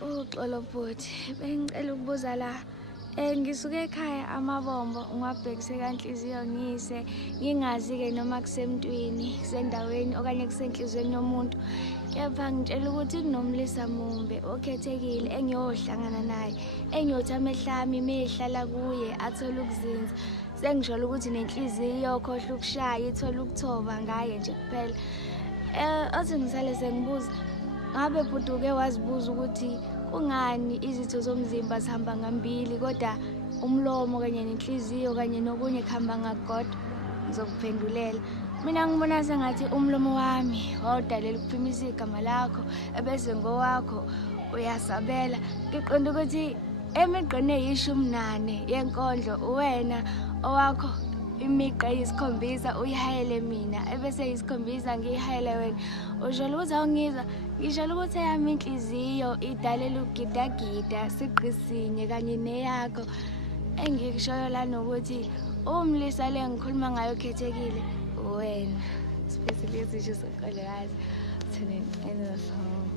Uxolo bhuti, bengicela ukubuza la. Ngisuke ekhaya amabombo ngiwabhekise kanhliziyo ngiyise ngingazi-ke noma kusemntwini kusendaweni okanye kusenhliziyweni yomuntu. Kepha ngitshela ukuthi kunomlisa mumbe okhethekile engiyohlangana naye, engiyothi amehlo ami mehlala kuye athole ukuzinza. Sengisholo ukuthi nenhliziyo khohlwa ukushaya ithole ukuthoba ngaye nje kuphela. Athi ngisale sengibuza, ngabe bhuti uke wazibuza ukuthi kungani izitho zomzimba zihamba ngambili kodwa umlomo kanye nenhliziyo kanye nokunye kuhamba ngakodwa? Ngizokuphendulela. Mina ngibona sengathi umlomo wami wawudalela ukuphimisa igama lakho ebese ngowakho uyasabela. Ngiqonda ukuthi emigqeni eyi-14 yenkondlo uwena owakho imigqa eyi-7 uyihayele mina ebese eyi-7 ngiyihayele wena. Usho ukuthi awungizwa? Ngisholo ukuthi eyami inhliziyo idalela ukugidagida sigqisinye kanye neyakho. Engikushoyo lana ukuthi umlisa le ngikhuluma ngayo okhethekile wena. Siphethe lezi zisho soqolekazi. Thina enzo.